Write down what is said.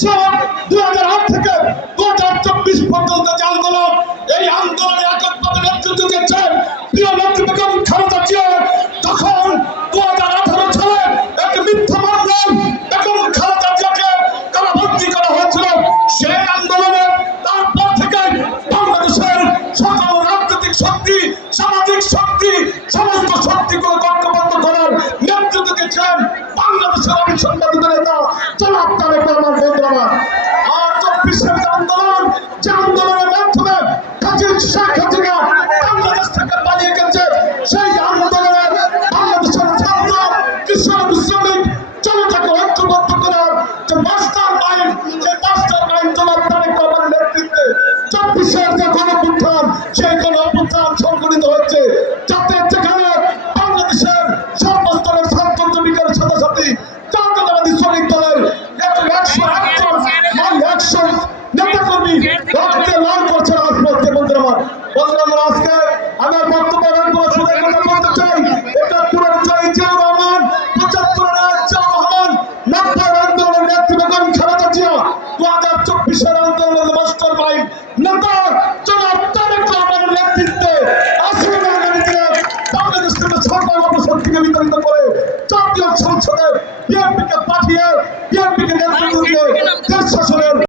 2008 থেকে 2024 পর্যন্ত যে আন্দোলন, এই আন্দোলনে এককভাবে নেতৃত্ব দিয়েছেন প্রিয় নেত্রী বেগম খালেদা জিয়া। তখন 2018 সালে এক মিথ্যা মামলায় বেগম খালেদা জিয়াকে কারাবন্দী করা হয়েছিল। সেই আন্দোলনে তারপর থেকে বাংলাদেশের সকল রাজনৈতিক শক্তি, সামাজিক শক্তি, সমস্ত শক্তিগুলো ঐক্যবদ্ধ করার নেতৃত্ব দিয়েছেন বাংলাদেশের অবিসংবাদিত নেতা জনাব তারেক রহমান বন্ধুরা। আর 24 আন্দোলন, যে আন্দোলনের মাধ্যমে শেখ হাসিনা বাংলাদেশ থেকে পালিয়ে গেছে, সেই আন্দোলনে বাংলাদেশের ছাত্র, কৃষক, শ্রমিক জনতাকে ঐক্যবদ্ধ করার যে মাস্টার মাইন্ড, সেই মাস্টার মাইন্ড জনাব তারেক রহমানের নেতৃত্বে 24 যে গণঅভ্যুত্থান, সেই গণঅভ্যুত্থান সংগঠিত হচ্ছে, যাতে যেখানে বাংলাদেশের সর্বস্তরের ছাত্র শ্রমিকের সাথে সাথে জাতীয়তাবাদী শ্রমিক দলের 101 নেতাকর্মী রক্তে লাল করছে রাজপথে। বন্ধুরা আমার আজকে আমার বক্তব্য শুনে কথা বলতে চাই। 71-এর জয় জিয়াউর রহমান, 75-এর জিয়াউর রহমান, 90-এর আন্দোলনের নেত্রী বেগম খালেদা জিয়া, 2024-এর আন্দোলনের মাস্টার মাইন্ড নেতা জনাব তারেক রহমানের নেতৃত্বে আসন্ন আগামী দিনে বাংলাদেশ থেকে সরকার অপশক্তিকে বিতাড়িত করে জাতীয় সংসদে বিএনপিকে পাঠিয়ে বিএনপিকে নেতৃত্ব